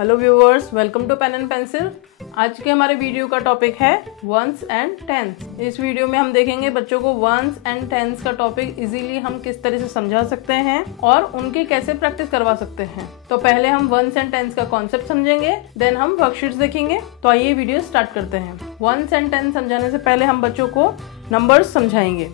Hello viewers, welcome to pen and pencil. आज के हमारे वीडियो का टॉपिक है वंस एंड टेंस। इस वीडियो में हम देखेंगे बच्चों को वंस एंड टेंस का टॉपिक इजीली हम किस तरह से समझा सकते हैं और उनकी कैसे प्रैक्टिस करवा सकते हैं। तो पहले हम वंस एंड टेंस का कॉन्सेप्ट समझेंगे, देन हम वर्कशीट्स देखेंगे। तो आइए वीडियो स्टार्ट करते हैं। वंस एंड टेंस समझाने से पहले हम बच्चों को नंबर्स समझाएंगे।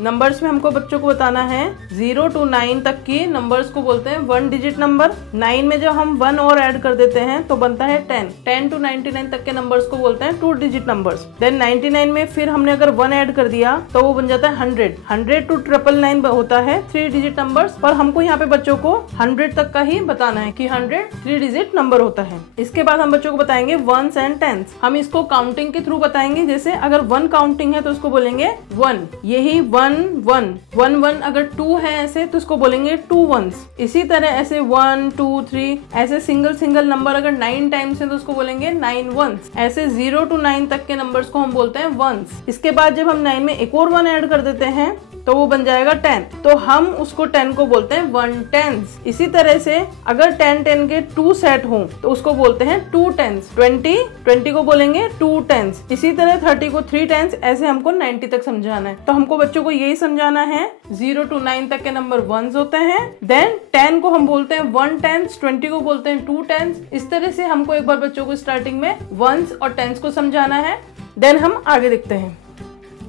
नंबर्स में हमको बच्चों को बताना है 0 to 9 तक की नंबर्स को बोलते हैं 1 डिजिट नंबर। 9 में जब हम 1 और ऐड कर देते हैं तो बनता है 10। 10 to 99 तक के नंबर्स को बोलते हैं 2 डिजिट नंबर्स। देन 99 में फिर हमने अगर 1 ऐड कर दिया तो वो बन जाता है 100। 100 to 999 होता है 3 डिजिट नंबर्स। पर हमको यहाँ पे बच्चों को 100 तक का ही बताना है कि 100 3 डिजिट नंबर होता है। इसके बाद हम बच्चों को बताएंगे वंस एंड टेंस। हम इसको काउंटिंग के थ्रू बताएंगे। जैसे अगर 1 काउंटिंग है तो उसको बोलेंगे 1, यही 1 1 1 1। अगर 2 है ऐसे तो उसको बोलेंगे 2 ones। इसी तरह ऐसे 1 2 3 ऐसे सिंगल नंबर अगर 9 टाइम्स है तो उसको बोलेंगे 9 ones। ऐसे 0 to 9 तक के नंबर्स को हम बोलते हैं वंस। इसके बाद जब हम 9 में एक और 1 ऐड कर देते हैं तो वो बन जाएगा 10। तो हम उसको 10 को बोलते हैं 1 tens। इसी तरह से अगर 10 10 के 2 सेट हों तो उसको बोलते हैं 2 tens। 20 को बोलेंगे 2 tens। इसी तरह 30 को 3 tens। ऐसे हमको 90 तक समझाना है। तो हमको बच्चों को यही समझाना है 0 to 9 तक के नंबर वंस होते हैं। देन 10 को हम बोलते हैं 1 tens, 20 को बोलते हैं 2 tens। इस तरह से हमको एक बार बच्चों को स्टार्टिंग में वंस और टेंस को समझाना है। देन हम आगे देखते हैं।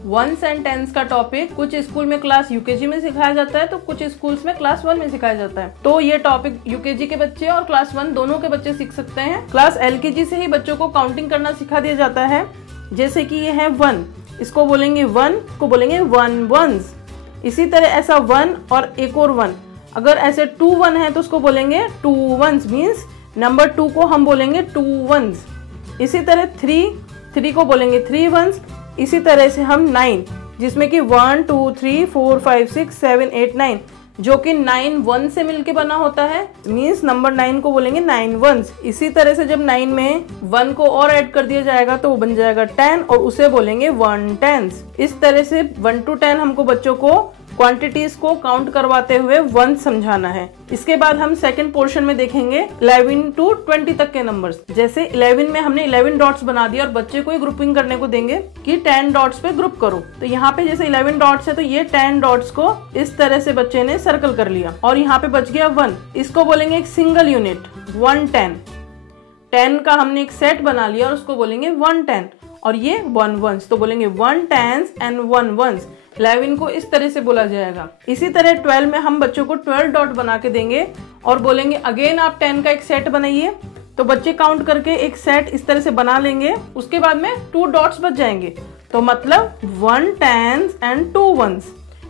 वंस एंड टेंस का टॉपिक कुछ स्कूल में क्लास यूकेजी में सिखाया जाता है तो कुछ स्कूल्स में क्लास 1 में सिखाया जाता है। तो ये टॉपिक यूकेजी के बच्चे और क्लास 1 दोनों के बच्चे सीख सकते हैं। क्लास एलकेजी से ही बच्चों को काउंटिंग करना सिखा दिया जाता है। जैसे कि ये है 1, इसको बोलेंगे 1, को बोलेंगे 1 ones। इसी तरह ऐसा 1 और एक और 1, अगर ऐसे 2 1 है तो उसको बोलेंगे 2 ones। मीन्स नंबर 2 को हम बोलेंगे 2 ones। इसी तरह 3 को बोलेंगे 3 ones। इसी तरह से हम 9, जिसमें कि 1 2 3 4 5 6 7 8 9, जो कि 9 1 से मिलके बना होता है। मीन्स नंबर 9 को बोलेंगे 9 ones। इसी तरह से जब 9 में 1 को और ऐड कर दिया जाएगा तो वो बन जाएगा 10 और उसे बोलेंगे 1 tens। इस तरह से 1 to 10 हमको बच्चों को क्वांटिटीज को काउंट करवाते हुए वंस समझाना है। इसके बाद हम सेकंड पोर्शन में देखेंगे 11 to 20 तक के नंबर्स। जैसे 11 में हमने 11 डॉट्स बना दिया और बच्चे को ग्रुपिंग करने को देंगे कि 10 डॉट्स पे ग्रुप करो। तो यहाँ पे जैसे 11 डॉट्स है तो ये 10 डॉट्स को इस तरह से बच्चे ने सर्कल कर लिया और यहाँ पे बच गया 1। इसको बोलेंगे एक सिंगल यूनिट 1 10। 10 का हमने एक सेट बना लिया और उसको बोलेंगे 1 10 और ये 1 ones। तो बोलेंगे 1 tens एंड 1 ones। 11 को इस तरह से बोला जाएगा। इसी तरह 12 में हम बच्चों को 12 डॉट बना के देंगे और बोलेंगे अगेन आप 10 का एक सेट बनाइए। तो बच्चे काउंट करके एक सेट इस तरह से बना लेंगे। उसके बाद में 2 डॉट्स बच जाएंगे। तो मतलब 1 tens एंड 2 ones।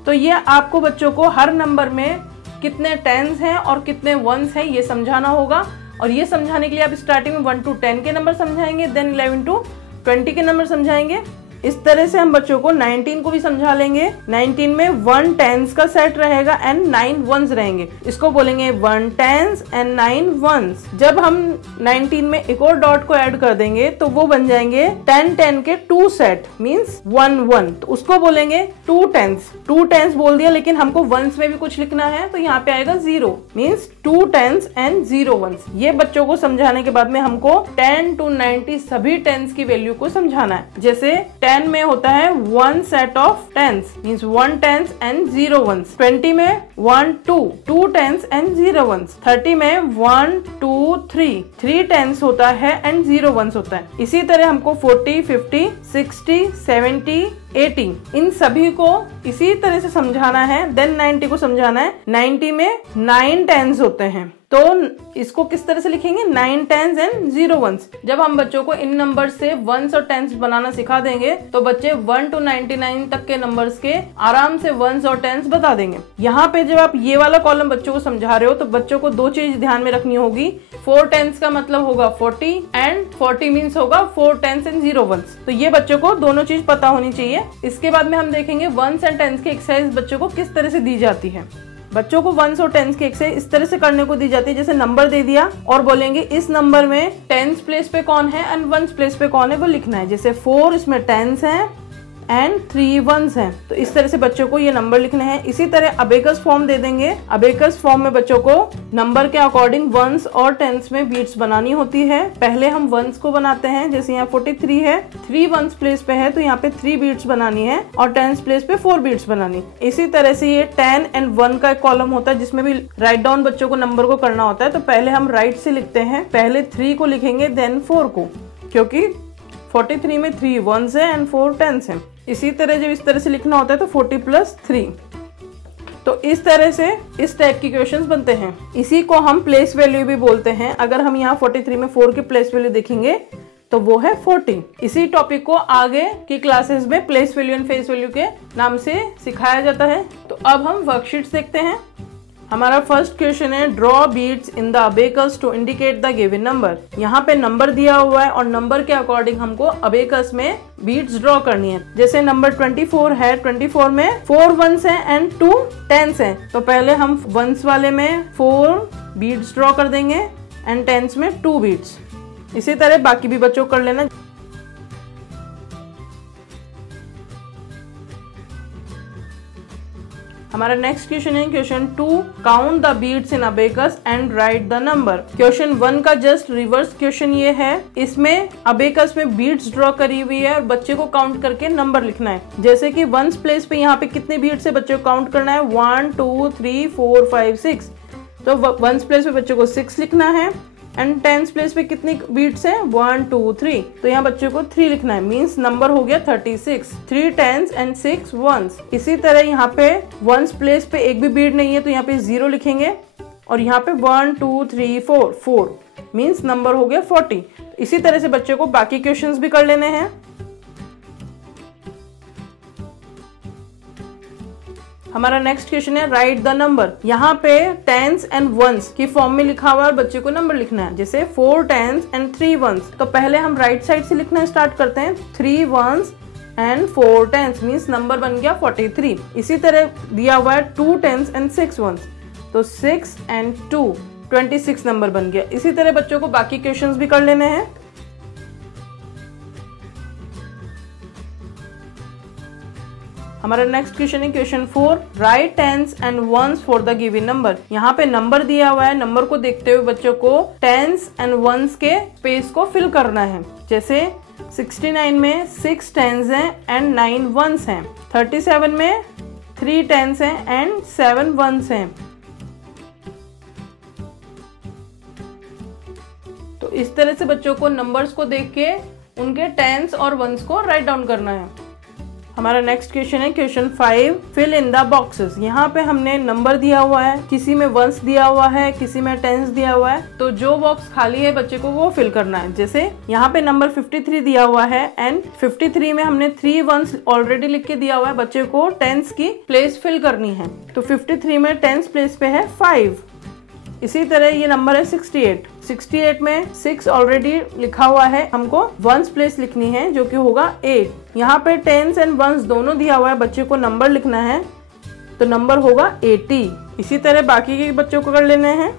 तो ये आपको बच्चों को हर नंबर में कितने टेंस हैं और कितने वंस हैं ये समझाना होगा। और ये समझाने के लिए आप स्टार्टिंग में 1 to 10 के नंबर समझाएंगे, देन 11 to 20 के नंबर समझाएंगे। इस तरह से हम बच्चों को 19 को भी समझा लेंगे। 19 में 1 tens का सेट रहेगा एंड 9 ones रहेंगे। इसको बोलेंगे 1 tens एंड 9 ones। जब हम 19 में एक और डॉट को ऐड कर देंगे तो वो बन जाएंगे 10 10 के 2 सेट मीन्स 1 1। तो उसको बोलेंगे 2 tens। 2 tens बोल दिया लेकिन हमको वंस में भी कुछ लिखना है तो यहाँ पे आएगा 0 मीन्स 2 tens एंड 0 ones। ये बच्चों को समझाने के बाद में हमको 10 to 90 सभी टेंस की वैल्यू को समझाना है। जैसे 10 में होता है 1 set of tens means 1 tens and 0 ones। 20 में 1 2 tens एंड 0 ones। 30 में 1 2 3 tens होता है एंड 0 ones होता है। इसी तरह हमको 40 50 60 70 80 इन सभी को इसी तरह से समझाना है। देन 90 को समझाना है। 90 में 9 tens होते हैं तो इसको किस तरह से लिखेंगे 9 tens एंड 0 ones। जब हम बच्चों को इन नंबर से वंस और टेंस बनाना सिखा देंगे तो बच्चे 1 to 99 तक के नंबर्स के आराम से वंस और टेंस बता देंगे। यहाँ पे जब आप ये वाला कॉलम बच्चों को समझा रहे हो तो बच्चों को 2 चीज ध्यान में रखनी होगी। 4 tens का मतलब होगा 40 एंड 40 मीन्स होगा 4 tens एंड 0 ones। तो ये बच्चों को दोनों चीज पता होनी चाहिए। इसके बाद में हम देखेंगे वंस एंड टेंस की एक्सरसाइज बच्चों को किस तरह से दी जाती है। बच्चों को वंस और टेंस की एक्सरसाइज इस तरह से करने को दी जाती है। जैसे नंबर दे दिया और बोलेंगे इस नंबर में टेंस प्लेस पे कौन है एंड वंस प्लेस पे कौन है वो लिखना है। जैसे 4 इसमें टेंस है एंड 3 वंस हैं। तो इस तरह से बच्चों को ये नंबर लिखने हैं। इसी तरह अबेकस फॉर्म दे देंगे। अबेकस फॉर्म में बच्चों को नंबर के अकॉर्डिंग वंस और टेंस में बीट्स बनानी होती है। पहले हम वंस को बनाते हैं, जैसे यहाँ 43 है, 3 वंस प्लेस पे है तो यहाँ पे 3 बीट्स बनानी है और टेंस प्लेस पे 4 बीट्स बनानी। इसी तरह से ये 10 एंड 1 का एक कॉलम होता है जिसमें भी राइट डाउन बच्चों को नंबर को करना होता है। तो पहले हम राइट से लिखते हैं, पहले 3 को लिखेंगे देन 4 को, क्योंकि 43 में 3 वंस है एंड 4 टेंस है। इसी तरह जब इस तरह से लिखना होता है तो 40 + 3। तो इस तरह से इस टाइप की क्वेश्चंस बनते हैं। इसी को हम प्लेस वैल्यू भी बोलते हैं। अगर हम यहाँ 43 में 4 की प्लेस वैल्यू देखेंगे तो वो है 40। इसी टॉपिक को आगे की क्लासेस में place value and face value के नाम से सिखाया जाता है। तो अब हम वर्कशीट्स देखते हैं। हमारा फर्स्ट क्वेश्चन है, draw beads in the abacus to indicate the given number. यहाँ पे नंबर दिया हुआ है और नंबर के अकॉर्डिंग हमको अबेकस में बीट्स ड्रॉ करनी है। जैसे नंबर 24 है, 24 में 4 वंस है एंड 2 टेंस है। तो पहले हम वंस वाले में 4 बीट्स ड्रॉ कर देंगे एंड टेंस में 2 बीट्स। इसी तरह बाकी भी बच्चों कर लेना। हमारा नेक्स्ट क्वेश्चन है question 2, count the beads in abacus and write the number. Question 1 का जस्ट रिवर्स क्वेश्चन ये है। इसमें अबेकस में बीट्स ड्रॉ करी हुई है और बच्चे को काउंट करके नंबर लिखना है। जैसे कि वंस प्लेस पे यहाँ पे कितने बीट्स है बच्चे को काउंट करना है, 1 2 3 4 5 6। तो वंस प्लेस पे बच्चों को 6 लिखना है एंड टेंस प्लेस पे कितनी बीट्स है, 1 2 3। तो यहाँ बच्चों को 3 लिखना है, मींस नंबर हो गया 36। 3 टेंस एंड 6 वंस। इसी तरह यहाँ पे वंस प्लेस पे एक भी बीट नहीं है तो यहाँ पे 0 लिखेंगे और यहाँ पे 1 2 3 4 मींस नंबर हो गया 40। इसी तरह से बच्चों को बाकी क्वेश्चंस भी कर लेने हैं। हमारा नेक्स्ट क्वेश्चन है, राइट द नंबर। यहाँ पे टेंस एंड वंस की फॉर्म में लिखा हुआ है और बच्चे को नंबर लिखना है। जैसे 4 टेंस एंड 3 वंस। तो पहले हम राइट साइड से लिखना स्टार्ट करते हैं, 3 ones and 4 tens means number बन गया 43। इसी तरह दिया हुआ है 2 टेंस एंड 6 वंस, तो 6 एंड 2 26 नंबर बन गया। इसी तरह बच्चों को बाकी क्वेश्चंस भी कर लेने हैं। हमारा नेक्स्ट क्वेश्चन है question 4, write tens and ones for the given number. यहाँ पे नंबर दिया हुआ है, नंबर को देखते हुए बच्चों को टेंस एंड वंस के स्पेस को फिल करना है। जैसे 69 में 6 टेंस हैं एंड 9 वंस हैं। 37 में 3 टेंस हैं एंड 7 वंस हैं। तो इस तरह से बच्चों को नंबर्स को देख के उनके टेंस और वंस को राइट डाउन करना है। हमारा नेक्स्ट क्वेश्चन है question 5, fill in the boxes. यहाँ पे हमने नंबर दिया हुआ है, किसी में वंस दिया हुआ है, किसी में टेंस दिया हुआ है। तो जो बॉक्स खाली है बच्चे को वो फिल करना है। जैसे यहाँ पे नंबर 53 दिया हुआ है एंड 53 में हमने 3 वंस ऑलरेडी लिख के दिया हुआ है, बच्चे को टेंस की प्लेस फिल करनी है। तो 53 में टेंस प्लेस पे है 5। इसी तरह ये नंबर है 68 में 6 ऑलरेडी लिखा हुआ है, हमको वंस प्लेस लिखनी है जो कि होगा 8। यहाँ पे टेंस एंड वंस दोनों दिया हुआ है, बच्चे को नंबर लिखना है तो नंबर होगा 80। इसी तरह बाकी के बच्चों को कर लेने हैं।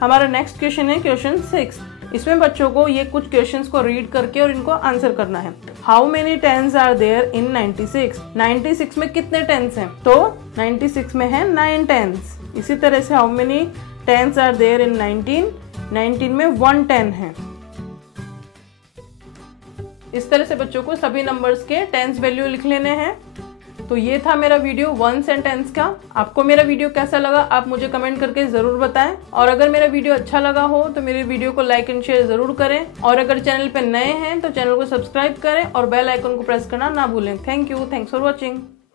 हमारा नेक्स्ट क्वेश्चन है क्वेश्चन 6। इसमें बच्चों को ये कुछ क्वेश्चंस को रीड करके और इनको आंसर करना है। How many tens are there in 96? 96 में कितने टेंस हैं? तो 96 में है 9 टेंस। इसी तरह से how many tens are there in 19? 19 में 1 10 है। इस तरह से बच्चों को सभी नंबर्स के टेंस वैल्यू लिख लेने हैं। तो ये था मेरा वीडियो वंस एंड टेंस का। आपको मेरा वीडियो कैसा लगा आप मुझे कमेंट करके जरूर बताएं। और अगर मेरा वीडियो अच्छा लगा हो तो मेरे वीडियो को लाइक एंड शेयर जरूर करें। और अगर चैनल पे नए हैं तो चैनल को सब्सक्राइब करें और बेल आइकन को प्रेस करना ना भूलें। Thank you, thanks for watching.